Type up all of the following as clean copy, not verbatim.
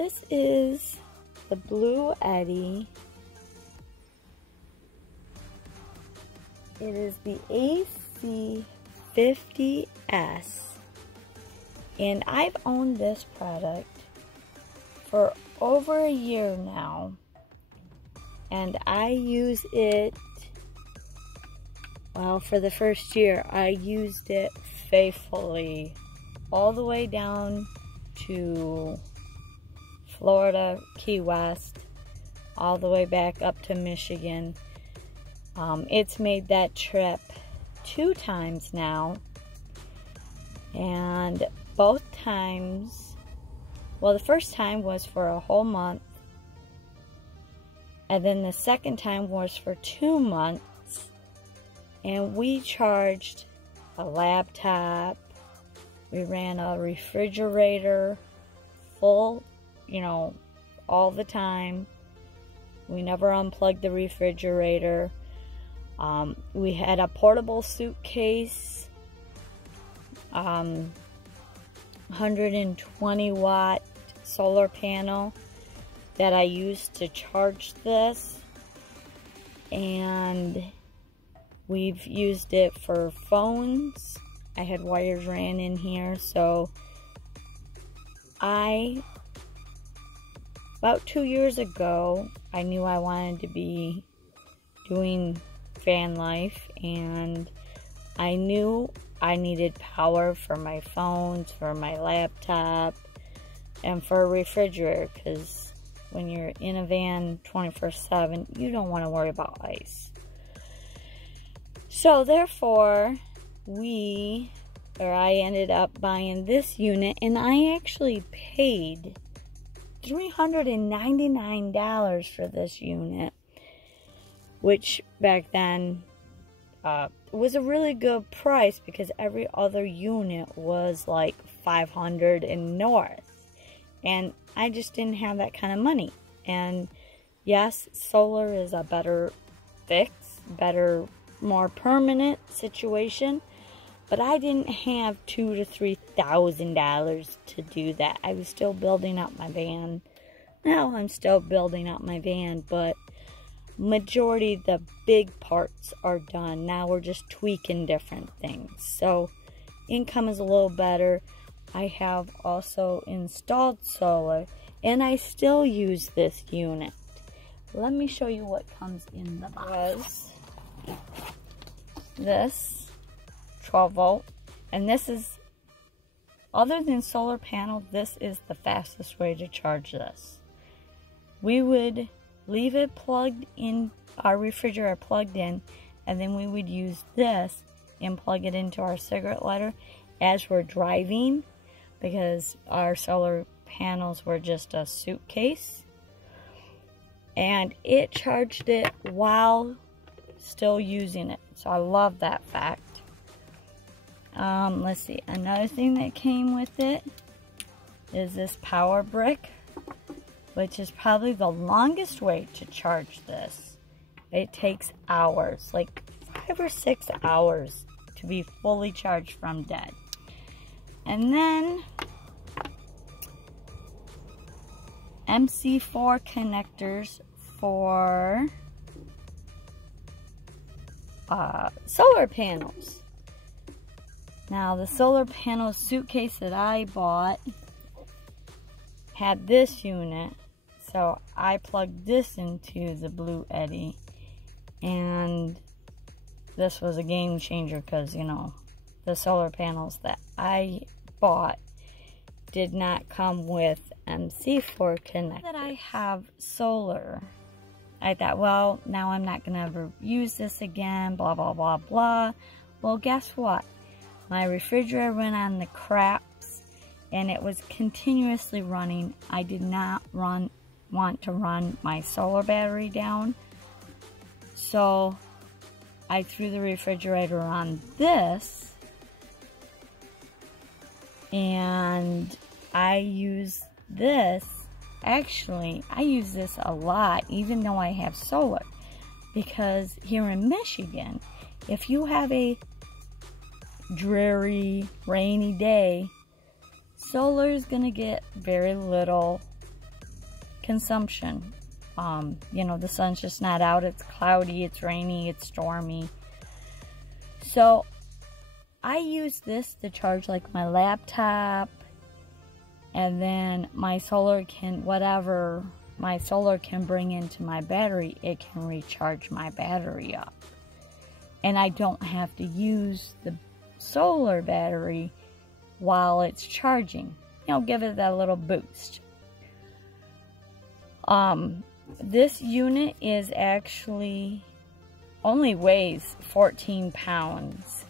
this is the Bluetti. It is the AC50S. And I've owned this product for over a year now. And I use it, well, for the first year, I used it faithfully all the way down to Florida, Key West, all the way back up to Michigan. It's made that trip 2 times now, and both times, well, the first time was for a whole month, and then the second time was for 2 months, and we charged a laptop, we ran a refrigerator full, you know, all the time. We never unplugged the refrigerator. We had a portable suitcase, 120 watt solar panel that I used to charge this, and we've used it for phones. I had wires ran in here, so about 2 years ago, I knew I wanted to be doing van life, and I knew I needed power for my phones, for my laptop, and for a refrigerator, because when you're in a van 24/7, you don't want to worry about ice. So therefore, I ended up buying this unit, and I actually paid $399 for this unit, which back then was a really good price because every other unit was like $500 and north, and I just didn't have that kind of money. And yes, solar is a better fix, better, more permanent situation, but I didn't have $2,000 to $3,000 to do that. I was still building up my van. Now I'm still building up my van, but majority of the big parts are done. Now we're just tweaking different things. So income is a little better. I have also installed solar, and I still use this unit. Let me show you what comes in the box. This 12 volt, and this is, other than solar panel, this is the fastest way to charge this. We would leave it plugged in, our refrigerator plugged in, and then we would use this and plug it into our cigarette lighter as we're driving, because our solar panels were just a suitcase, and it charged it while still using it. So I love that fact. Let's see, another thing that came with it is this power brick, which is probably the longest way to charge this. It takes hours, like 5 or 6 hours to be fully charged from dead. And then MC4 connectors for solar panels. Now, the solar panel suitcase that I bought had this unit, so I plugged this into the Bluetti, and this was a game changer because, you know, the solar panels that I bought did not come with MC4 connectors. That I have solar, I thought, well, now I'm not going to ever use this again, blah, blah, blah, blah. Well, guess what? My refrigerator went on the craps, and it was continuously running. I did not want to run my solar battery down, so I threw the refrigerator on this, and I use this. Actually, I use this a lot, even though I have solar, because here in Michigan, if you have a dreary, rainy day, solar is going to get very little consumption. You know, the sun's just not out. It's cloudy, it's rainy, it's stormy. So I use this to charge like my laptop, and then my solar can, whatever my solar can bring into my battery, it can recharge my battery up. And I don't have to use the solar battery while it's charging. You know, give it that little boost. This unit is actually only weighs 14 pounds.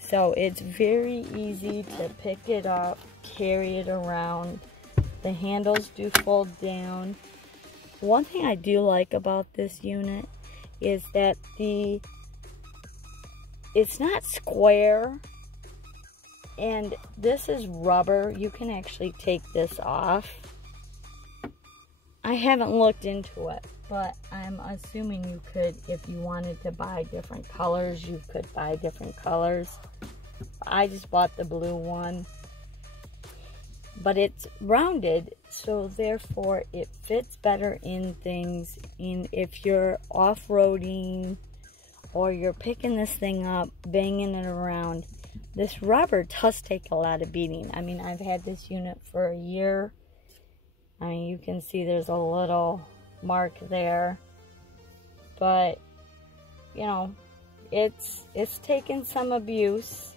So it's very easy to pick it up, carry it around. The handles do fold down. One thing I do like about this unit is that it's not square, and this is rubber. You can actually take this off. I haven't looked into it, but I'm assuming you could, if you wanted to buy different colors, you could buy different colors. I just bought the blue one, but it's rounded, so therefore it fits better in things. If you're off-roading or you're picking this thing up, banging it around, this rubber does take a lot of beating. I mean, I've had this unit for a year. I mean, you can see there's a little mark there, but you know, it's taken some abuse.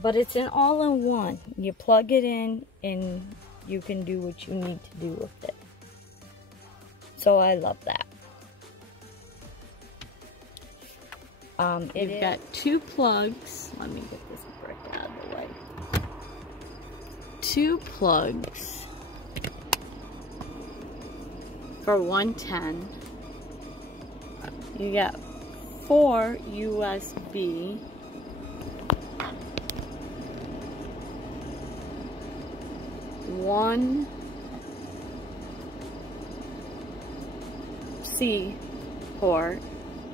But it's an all-in-one. You plug it in and you can do what you need to do with it. So I love that. You've got two plugs. Let me get this brick out of the way. Two plugs for 110. You got 4 USB. One C port.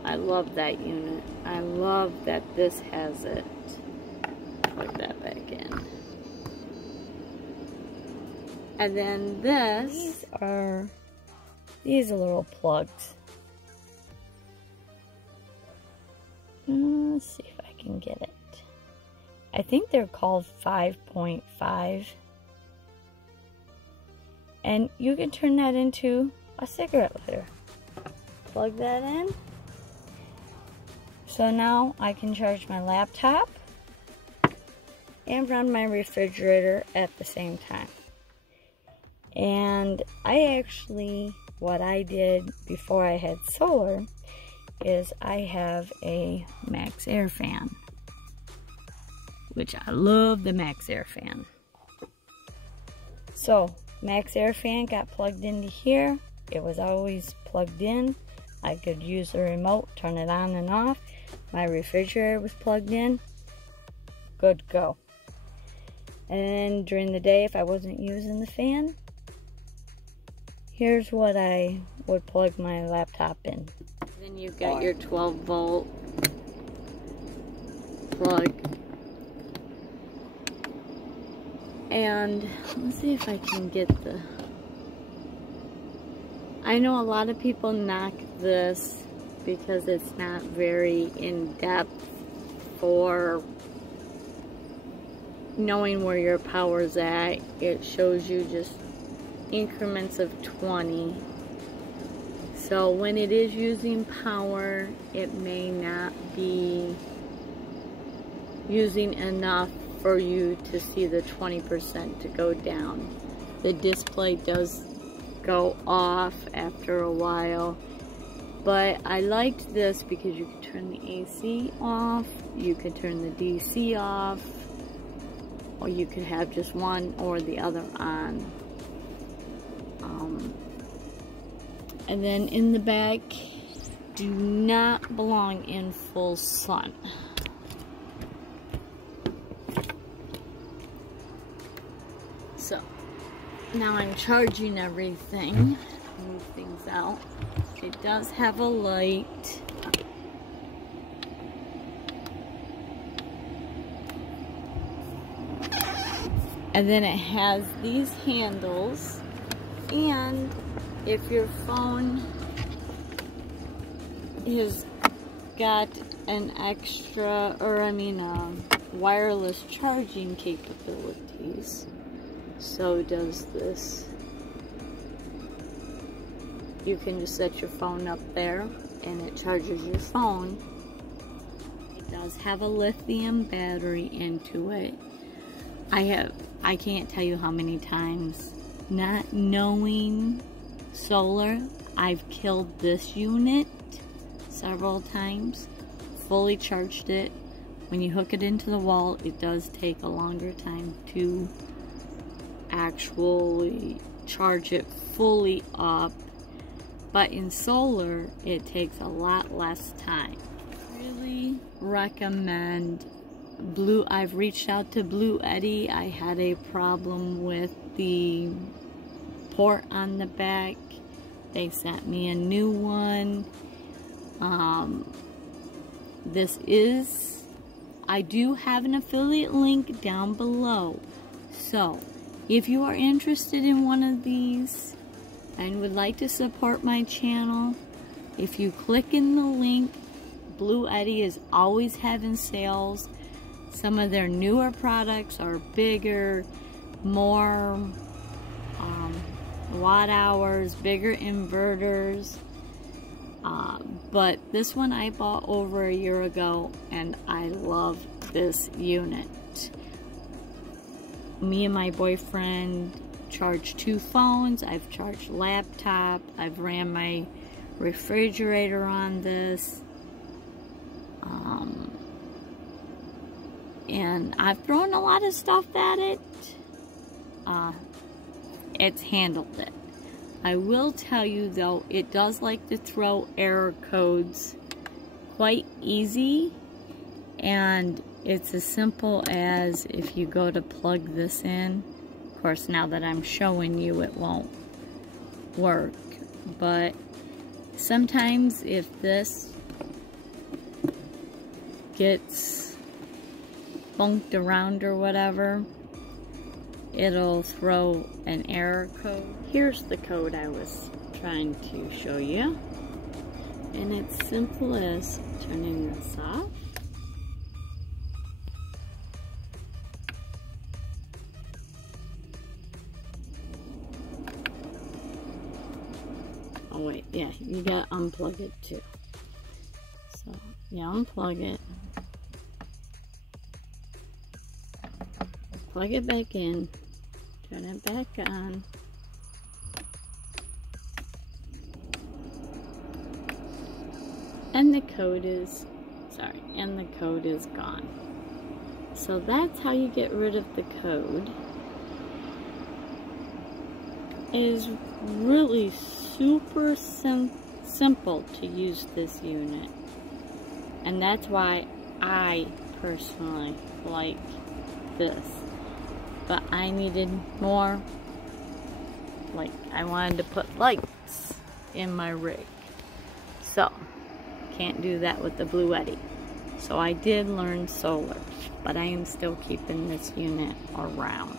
I love that unit. I love that this has it. Plug that back in. And then these are little plugs. Let's see if I can get it. I think they're called 5.5. And you can turn that into a cigarette lighter. Plug that in. So now I can charge my laptop and run my refrigerator at the same time. And what I did before I had solar is I have a Max Air fan, which I love the Max Air fan. So Max Air fan got plugged into here. It was always plugged in. I could use the remote, turn it on and off. My refrigerator was plugged in. Good to go. And then during the day, if I wasn't using the fan, here's what I would plug my laptop in. Then you've got your 12-volt plug. And let's see if I can get the... I know a lot of people knock this because it's not very in-depth for knowing where your power's at. It shows you just increments of 20. So when it is using power, it may not be using enough for you to see the 20% to go down. The display does go off after a while, but I liked this because you could turn the AC off, you could turn the DC off, or you could have just one or the other on. And then in the back, do not belong in full sun. So now I'm charging everything. Move things out. It does have a light. And then it has these handles, and if your phone has got an extra, wireless charging capabilities, so does this. You can just set your phone up there and it charges your phone. It does have a lithium battery into it. I can't tell you how many times, not knowing solar, I've killed this unit several times, fully charged it. When you hook it into the wall, it does take a longer time to actually charge it fully up, but in solar, it takes a lot less time. Really recommend I've reached out to Bluetti. I had a problem with the port on the back. They sent me a new one. I do have an affiliate link down below. So, if you are interested in one of these and would like to support my channel, if you click in the link, Bluetti is always having sales. Some of their newer products are bigger, more watt hours, bigger inverters. But this one I bought over a year ago, and I love this unit. Me and my boyfriend charged 2 phones. I've charged laptop. I've ran my refrigerator on this. And I've thrown a lot of stuff at it. It's handled it. I will tell you though, it does like to throw error codes quite easy, and it's as simple as if you go to plug this in. Of course, now that I'm showing you, it won't work, but sometimes if this gets bunked around or whatever, it'll throw an error code. Here's the code I was trying to show you, and it's simple as turning this off, oh wait, yeah, you gotta unplug it too. So you unplug it, plug it back in, turn it back on, and the code is gone. So that's how you get rid of the code. It is really super simple to use this unit, and that's why I personally like this. But I needed more, I wanted to put lights in my rig, so can't do that with the Bluetti. So I did learn solar, but I am still keeping this unit around.